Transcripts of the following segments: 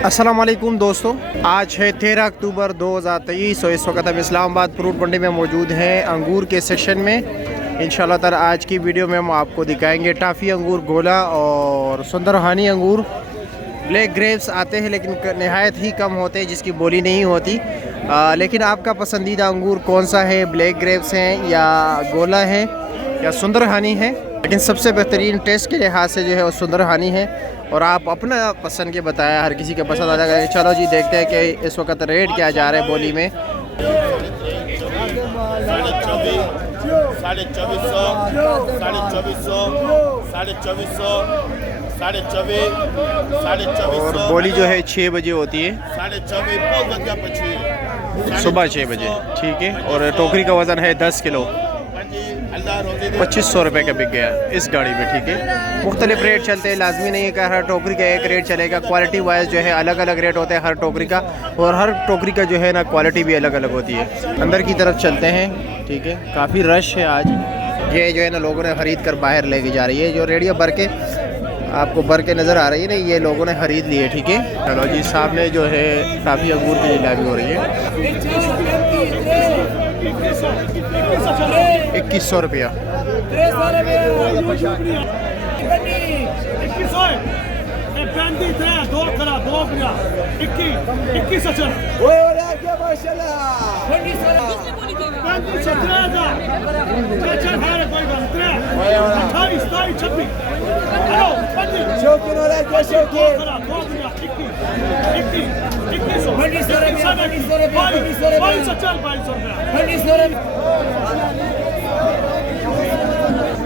अस्सलाम वालेकुम दोस्तों, आज है 13 अक्टूबर 2023 और इस वक्त हम इस्लामाबाद फ्रूट मंडी में मौजूद हैं अंगूर के सेक्शन में। इंशाल्लाह ताला आज की वीडियो में हम आपको दिखाएंगे टाफ़ी अंगूर, गोला और सुंदरहानी अंगूर। ब्लैक ग्रेप्स आते हैं लेकिन नहायत ही कम होते हैं जिसकी बोली नहीं होती। लेकिन आपका पसंदीदा अंगूर कौन सा है? ब्लैक ग्रेप्स हैं या गोला है या सुंदरहानी है? लेकिन सबसे बेहतरीन टेस्ट के लिहाज से जो है वो सुंदरहानी है। और आप अपना पसंद के बताया, हर किसी के पसंद आ जाएगा। चलो जी देखते हैं कि इस वक्त रेट क्या जा रहा है बोली में। 2400 और बोली जो है 6 बजे होती है, 24 सुबह 6 बजे, ठीक है। और टोकरी का वज़न है 10 किलो, 2500 रुपये का बिक गया इस गाड़ी में, ठीक है। मुख्तलिफ रेट चलते हैं, लाजमी नहीं है कि हर टोकरी का एक रेट चलेगा। क्वालिटी वाइज जो है अलग अलग रेट होते हैं हर टोकरी का, और हर टोकरी का जो है ना क्वालिटी भी अलग अलग होती है। अंदर की तरफ चलते हैं, ठीक है। काफ़ी रश है आज, ये जो है ना लोगों ने ख़रीद कर बाहर लेके जा रही है। जो रेडियो भर के आपको भर के नज़र आ रही है ना, ये लोगों ने ख़रीद लिए, ठीक है। चलो जी, सामने जो है काफ़ी अंगूर की नीलामी हो रही है। 2100 रुपया।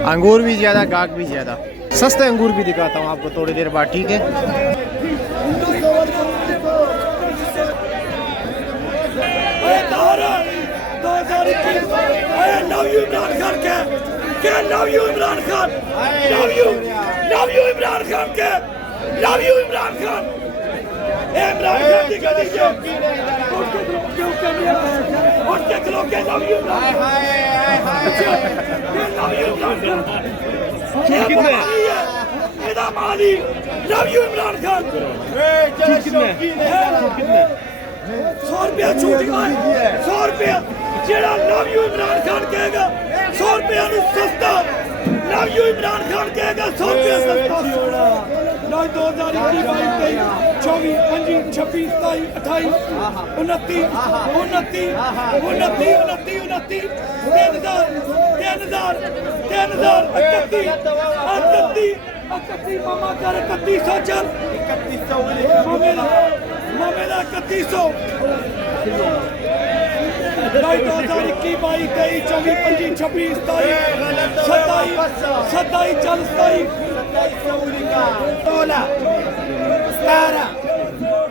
अंगूर भी ज़्यादा, गाहक भी ज़्यादा। सस्ते अंगूर भी दिखाता हूँ आपको थोड़ी देर बाद, ठीक है। जेड़ा लव यू इमरान खान कहेगा 100 रुपया सस्ता, लव यू इमरान खान कहेगा 100 रुपया सस्ता। 2021 22 23 24 25 27 28 29 3000 मामा कर 3100 चल, 3100 मामेला 3100। 2021 22 23 24 25 26 27 चल 17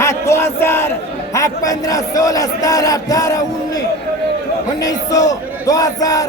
hat 2000 hat 15 16 17 18 1900 2000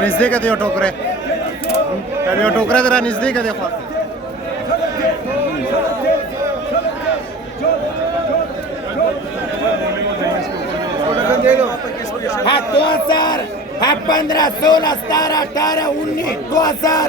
नज़दीक दियो टोकरे, टोकरे जरा नज़दीक देखो। hat 2000 hat 15 16 17 18 19 2000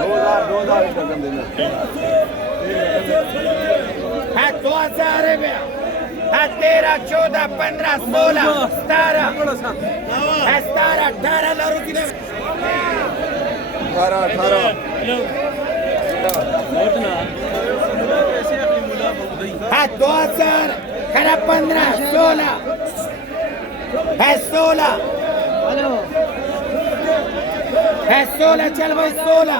2000 hat 2000 रुपया, hat 13 14 15 16 17 17 18 ला रोजी दे 18 hat 2000 करा 15 16 है 16 है 16 चल भाई 16